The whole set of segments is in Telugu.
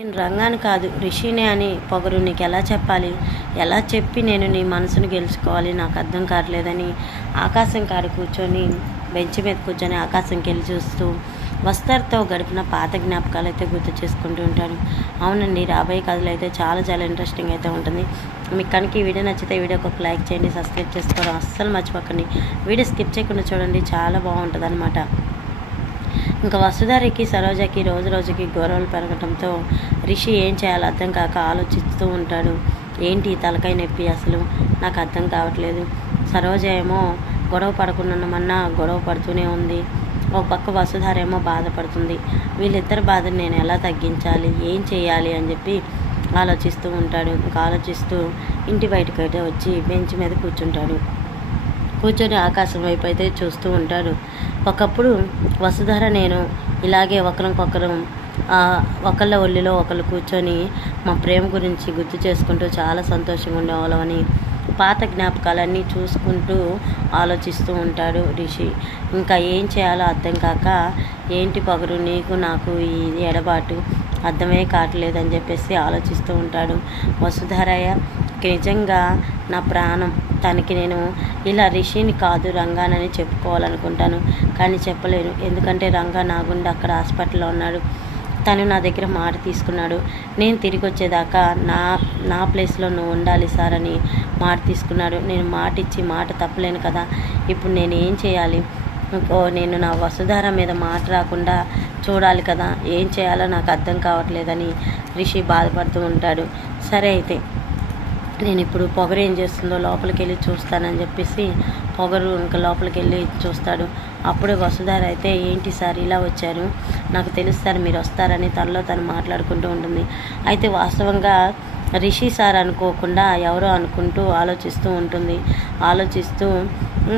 నేను రంగాన్ని కాదు రిషినే అని పొగరు నీకు ఎలా చెప్పాలి, ఎలా చెప్పి నేను నీ మనసును గెలుచుకోవాలి నాకు అర్థం కావట్లేదని ఆకాశం కాడ కూర్చొని బెంచ్ మీద కూర్చొని ఆకాశంకి వెళ్ళి చూస్తూ వస్తార్తో గడిపిన పాత జ్ఞాపకాలు అయితే గుర్తు చేసుకుంటూ ఉంటాడు. అవునండి, రాబోయే కథలు అయితే చాలా చాలా ఇంట్రెస్టింగ్ అయితే ఉంటుంది. మీకు కనుక ఈ వీడియో నచ్చితే వీడియోకి ఒక లైక్ చేయండి, సబ్స్క్రైబ్ చేసుకోవడం అస్సలు మర్చిపోకండి. వీడియో స్కిప్ చేయకుండా చూడండి, చాలా బాగుంటుంది అనమాట. ఇంకా వసుధారికి సరోజకి రోజు రోజుకి గౌరవాలు పెరగడంతో రిషి ఏం చేయాలో అర్థం కాక ఆలోచిస్తూ ఉంటాడు. ఏంటి తలకాయ నొప్పి, అసలు నాకు అర్థం కావట్లేదు. సరోజ ఏమో గొడవ పడకుండామన్నా గొడవ పడుతూనే ఉంది, ఒక పక్క వసుధార ఏమో బాధపడుతుంది. వీళ్ళిద్దరి బాధను నేను ఎలా తగ్గించాలి, ఏం చేయాలి అని చెప్పి ఆలోచిస్తూ ఉంటాడు. ఇంకా ఆలోచిస్తూ ఇంటి బయటకు అయితే వచ్చి బెంచ్ మీద కూర్చుంటాడు. కూర్చొని ఆకాశం వైపు అయితే చూస్తూ ఉంటాడు. ఒకప్పుడు వసుధార నేను ఇలాగే ఒకరికొకరు ఒకళ్ళ ఒళ్ళిలో ఒకళ్ళు కూర్చొని మా ప్రేమ గురించి గుర్తు చేసుకుంటూ చాలా సంతోషంగా ఉండేవాళ్ళమని పాత జ్ఞాపకాలన్నీ చూసుకుంటూ ఆలోచిస్తూ ఉంటాడు రిషి. ఇంకా ఏం చేయాలో అర్థం కాక ఏంటి పొగరు నీకు నాకు ఈ ఎడబాటు అర్థమే కావట్లేదని చెప్పేసి ఆలోచిస్తూ ఉంటాడు. వసుధారయ్య నిజంగా నా ప్రాణం, తనకి నేను ఇలా రిషిని కాదు రంగానని చెప్పుకోవాలనుకుంటాను, కానీ చెప్పలేను. ఎందుకంటే రంగా నా గుండె అక్కడ హాస్పిటల్లో ఉన్నాడు. తను నా దగ్గర మాట తీసుకున్నాడు, నేను తిరిగి వచ్చేదాకా నా ప్లేస్లో నువ్వు ఉండాలి సార్ అని మాట తీసుకున్నాడు. నేను మాట ఇచ్చి మాట తప్పలేను కదా. ఇప్పుడు నేను ఏం చేయాలి? నేను నా వసుధార మీద మాట రాకుండా చూడాలి కదా, ఏం చేయాలో నాకు అర్థం కావట్లేదని రిషి బాధపడుతూ ఉంటాడు. సరే అయితే నేను ఇప్పుడు పొగరు ఏం చేస్తుందో లోపలికి వెళ్ళి చూస్తానని చెప్పేసి పొగరు ఇంకా లోపలికి వెళ్ళి చూస్తాడు. అప్పుడే వసుధార అయితే ఏంటి సార్ ఇలా వచ్చారు, నాకు తెలుస్తారు మీరు వస్తారని తనలో తను మాట్లాడుకుంటూ ఉంటుంది. అయితే వాస్తవంగా రిషి సార్ అనుకోకుండా ఎవరో అనుకుంటూ ఆలోచిస్తూ ఉంటుంది. ఆలోచిస్తూ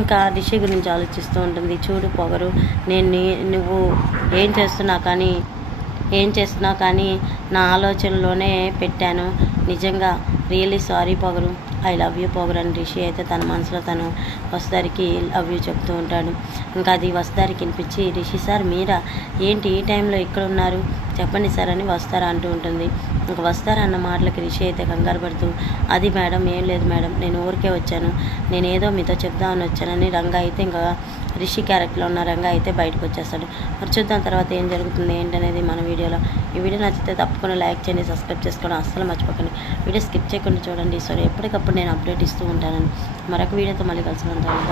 ఇంకా రిషి గురించి ఆలోచిస్తూ ఉంటుంది. చూడు పొగరు, నువ్వు ఏం చేస్తున్నావు కానీ నా ఆలోచనలోనే పెట్టాను. నిజంగా రియల్లీ సారీ పొగరు, ఐ లవ్ యూ పొగరు అని రిషి అయితే తన మనసులో తను వసుధారికి లవ్ యూ చెప్తూ ఉంటాడు. ఇంకా అది వసుధారికి వినిపించి రిషి సార్ మీరా, ఏంటి ఈ టైంలో ఇక్కడ ఉన్నారు, చెప్పండి సార్ అని వసుధార అంటూ ఉంటుంది. ఇంకా వసుధార అన్న మాటలకి రిషి అయితే కంగారు పడుతూ అది మేడం ఏం లేదు మేడం, నేను ఊరికే వచ్చాను, నేను ఏదో మీతో చెప్దామని వచ్చానని రంగా అయితే ఇంకా రిషి క్యారెక్టర్లో ఉన్న రంగా అయితే బయటకు వచ్చేస్తాడు. మరి చూద్దాం తర్వాత ఏం జరుగుతుంది ఏంటనేది మన వీడియోలో. ఈ వీడియో నచ్చితే తప్పకుండా లైక్ చేయండి, సబ్స్క్రైబ్ చేసుకోవడం అస్సలు మర్చిపోకండి. వీడియో స్కిప్ చేయకుండా చూడండి. సో ఎప్పటికప్పుడు నేను అప్డేట్ ఇస్తూ ఉంటానని. మరొక వీడియోతో మళ్ళీ కలిసి ఉంటాను.